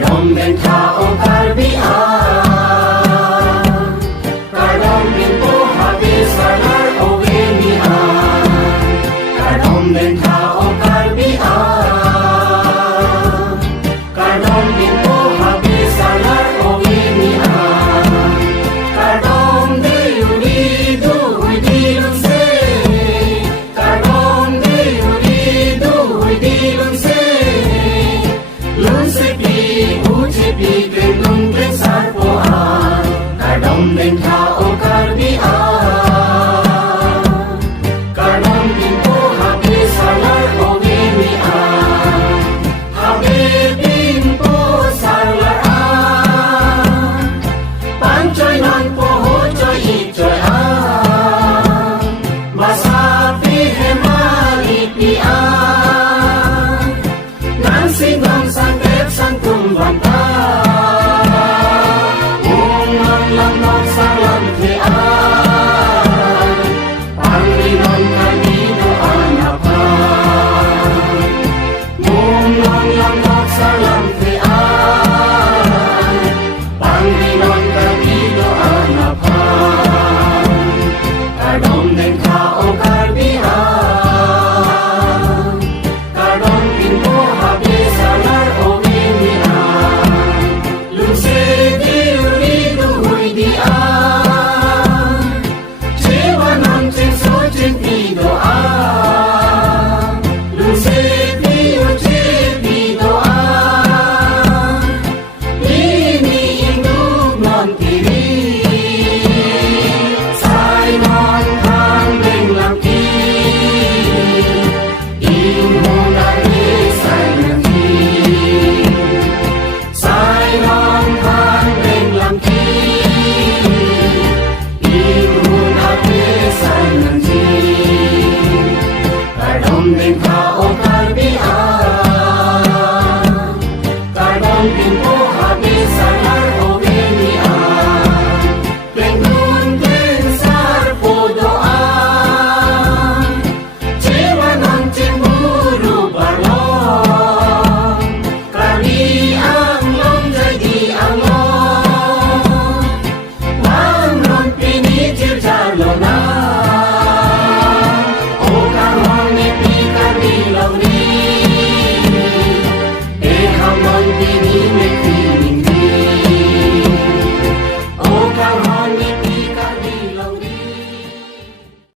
Kadom den tao karbia Kadom bin po habis salar ovenia Kadom den tao karbia Kadom bin po habis salar ovenia Kadom de uridu huidilun se Kadom de uridu huidilun se Lun se pi uji pi kendung den sarpoan Kadom den tao karbia Kadom bin po habis salar ovenia Habis bin po salar Pancoy non po hocoy icoy Masapi hemali pia Nansi gong santep santum banta Ungang lamok salam tia Panglinon kanino anapa Ungang lamok salam tia Panglinon kanino anapa Kadom den tao karbia Kadom bin po habis salar ovenia Luce di uridu huidia Cewa non censo centidoa Luce di uci pidoa Ini induk non tiri Sai non hang leng lam ki Inmunari sai nang ki Sai non hang leng lam ki Inmunari sai nang ki Kadom den